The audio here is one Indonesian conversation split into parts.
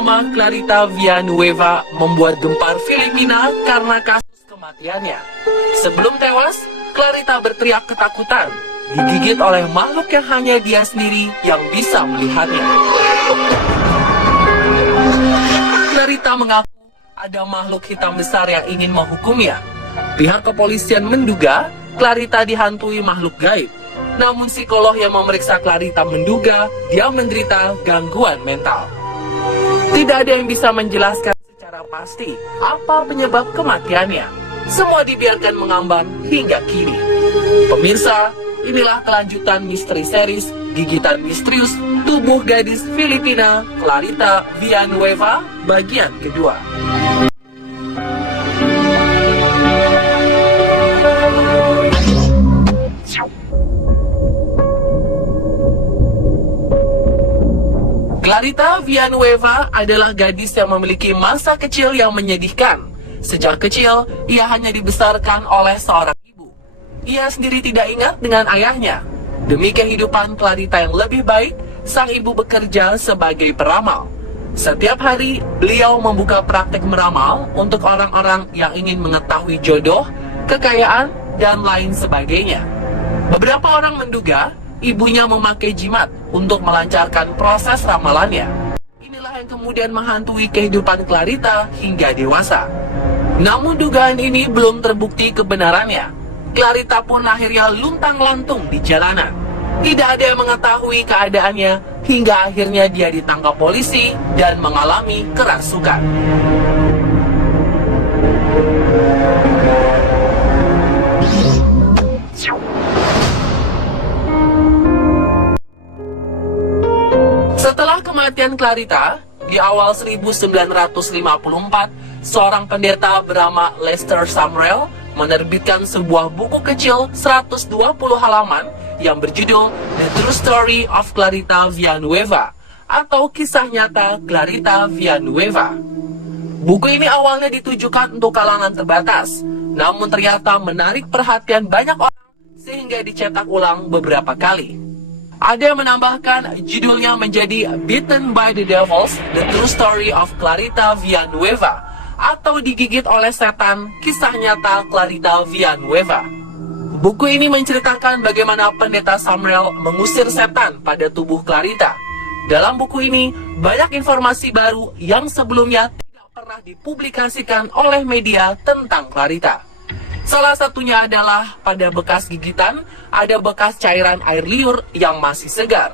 bernama Clarita Villanueva membuat gempar Filipina karena kasus kematiannya. Sebelum tewas, Clarita berteriak ketakutan, digigit oleh makhluk yang hanya dia sendiri yang bisa melihatnya. Clarita mengaku ada makhluk hitam besar yang ingin menghukumnya. Pihak kepolisian menduga Clarita dihantui makhluk gaib. Namun psikolog yang memeriksa Clarita menduga dia menderita gangguan mental. Tidak ada yang bisa menjelaskan secara pasti apa penyebab kematiannya. Semua dibiarkan mengambang hingga kini. Pemirsa, inilah kelanjutan misteri series Gigitan Misterius Tubuh Gadis Filipina Clarita Villanueva bagian kedua. Clarita Villanueva adalah gadis yang memiliki masa kecil yang menyedihkan. Sejak kecil, ia hanya dibesarkan oleh seorang ibu. Ia sendiri tidak ingat dengan ayahnya. Demi kehidupan Clarita yang lebih baik, sang ibu bekerja sebagai peramal. Setiap hari, beliau membuka praktek meramal untuk orang-orang yang ingin mengetahui jodoh, kekayaan, dan lain sebagainya. Beberapa orang menduga ibunya memakai jimat untuk melancarkan proses ramalannya. Inilah yang kemudian menghantui kehidupan Clarita hingga dewasa. Namun dugaan ini belum terbukti kebenarannya. Clarita pun akhirnya luntang-lantung di jalanan. Tidak ada yang mengetahui keadaannya hingga akhirnya dia ditangkap polisi dan mengalami kerasukan. Setelah kematian Clarita, di awal 1954, seorang pendeta bernama Lester Sumrall menerbitkan sebuah buku kecil 120 halaman yang berjudul The True Story of Clarita Villanueva atau Kisah Nyata Clarita Villanueva. Buku ini awalnya ditujukan untuk kalangan terbatas, namun ternyata menarik perhatian banyak orang sehingga dicetak ulang beberapa kali. Ada yang menambahkan judulnya menjadi Bitten by the Devils, The True Story of Clarita Villanueva atau Digigit oleh Setan, Kisah Nyata Clarita Villanueva. Buku ini menceritakan bagaimana pendeta Sumrall mengusir setan pada tubuh Clarita. Dalam buku ini, banyak informasi baru yang sebelumnya tidak pernah dipublikasikan oleh media tentang Clarita. Salah satunya adalah pada bekas gigitan, ada bekas cairan air liur yang masih segar.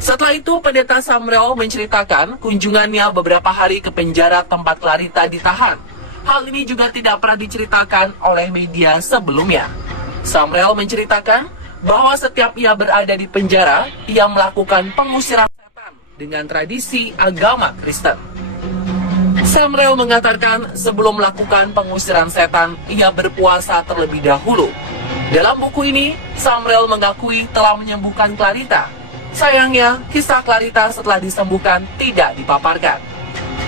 Setelah itu, pendeta Sumrall menceritakan kunjungannya beberapa hari ke penjara tempat Clarita ditahan. Hal ini juga tidak pernah diceritakan oleh media sebelumnya. Sumrall menceritakan bahwa setiap ia berada di penjara, ia melakukan pengusiran setan dengan tradisi agama Kristen. Sumrall mengatakan sebelum melakukan pengusiran setan, ia berpuasa terlebih dahulu. Dalam buku ini, Sumrall mengakui telah menyembuhkan Clarita. Sayangnya, kisah Clarita setelah disembuhkan tidak dipaparkan.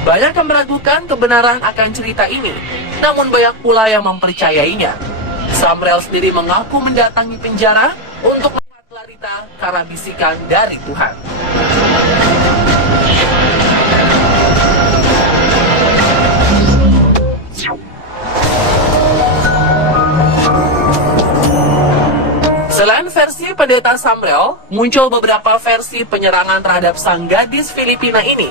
Banyak yang meragukan kebenaran akan cerita ini, namun banyak pula yang mempercayainya. Sumrall sendiri mengaku mendatangi penjara untuk melihat Clarita karena bisikan dari Tuhan. Selain versi pendeta Sumrall, muncul beberapa versi penyerangan terhadap sang gadis Filipina ini.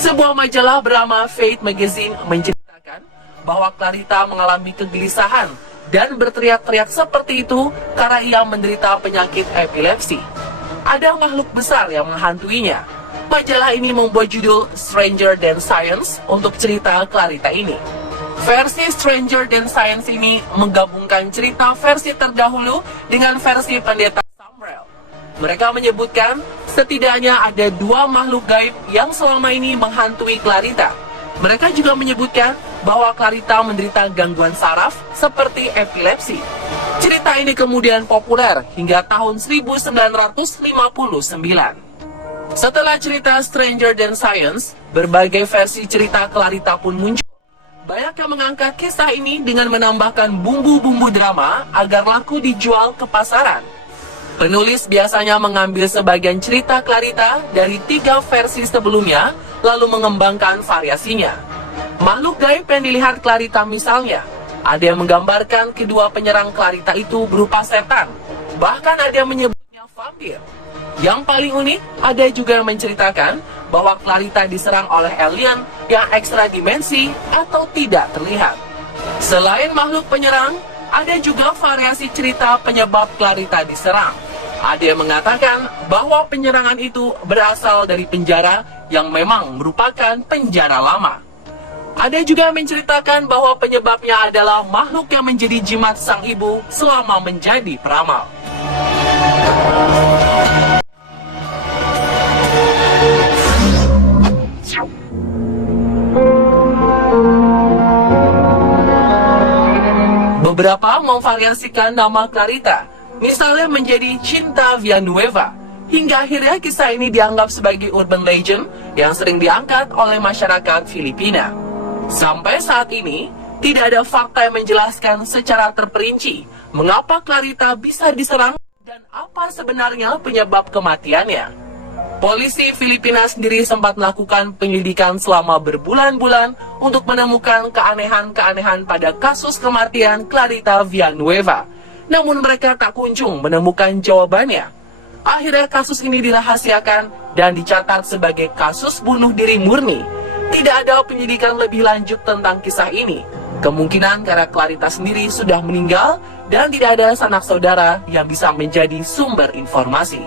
Sebuah majalah bernama Faith Magazine menceritakan bahwa Clarita mengalami kegelisahan dan berteriak-teriak seperti itu karena ia menderita penyakit epilepsi. Ada makhluk besar yang menghantuinya. Majalah ini membuat judul Stranger Than Science untuk cerita Clarita ini. Versi Stranger Than Science ini menggabungkan cerita versi terdahulu dengan versi pendeta Sumrall. Mereka menyebutkan setidaknya ada dua makhluk gaib yang selama ini menghantui Clarita. Mereka juga menyebutkan bahwa Clarita menderita gangguan saraf seperti epilepsi. Cerita ini kemudian populer hingga tahun 1959. Setelah cerita Stranger Than Science, berbagai versi cerita Clarita pun muncul. Banyak yang mengangkat kisah ini dengan menambahkan bumbu-bumbu drama agar laku dijual ke pasaran. Penulis biasanya mengambil sebagian cerita Clarita dari 3 versi sebelumnya, lalu mengembangkan variasinya. Makhluk gaib yang dilihat Clarita misalnya, ada yang menggambarkan kedua penyerang Clarita itu berupa setan, bahkan ada yang menyebutnya vampir. Yang paling unik, ada juga yang menceritakan bahwa Clarita diserang oleh alien yang ekstra dimensi atau tidak terlihat. Selain makhluk penyerang, ada juga variasi cerita penyebab Clarita diserang. Ada yang mengatakan bahwa penyerangan itu berasal dari penjara yang memang merupakan penjara lama. Ada juga yang menceritakan bahwa penyebabnya adalah makhluk yang menjadi jimat sang ibu selama menjadi peramal. Beberapa memvariasikan nama Clarita, misalnya menjadi Cinta Villanueva. Hingga akhirnya kisah ini dianggap sebagai urban legend yang sering diangkat oleh masyarakat Filipina. Sampai saat ini, tidak ada fakta yang menjelaskan secara terperinci mengapa Clarita bisa diserang dan apa sebenarnya penyebab kematiannya. Polisi Filipina sendiri sempat melakukan penyelidikan selama berbulan-bulan untuk menemukan keanehan-keanehan pada kasus kematian Clarita Villanueva. Namun mereka tak kunjung menemukan jawabannya. Akhirnya kasus ini dirahasiakan dan dicatat sebagai kasus bunuh diri murni. Tidak ada penyidikan lebih lanjut tentang kisah ini. Kemungkinan karena Clarita sendiri sudah meninggal dan tidak ada sanak saudara yang bisa menjadi sumber informasi.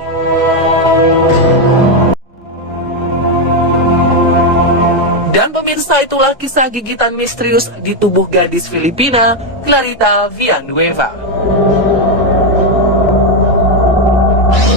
Dan pemirsa, itulah kisah gigitan misterius di tubuh gadis Filipina, Clarita Villanueva.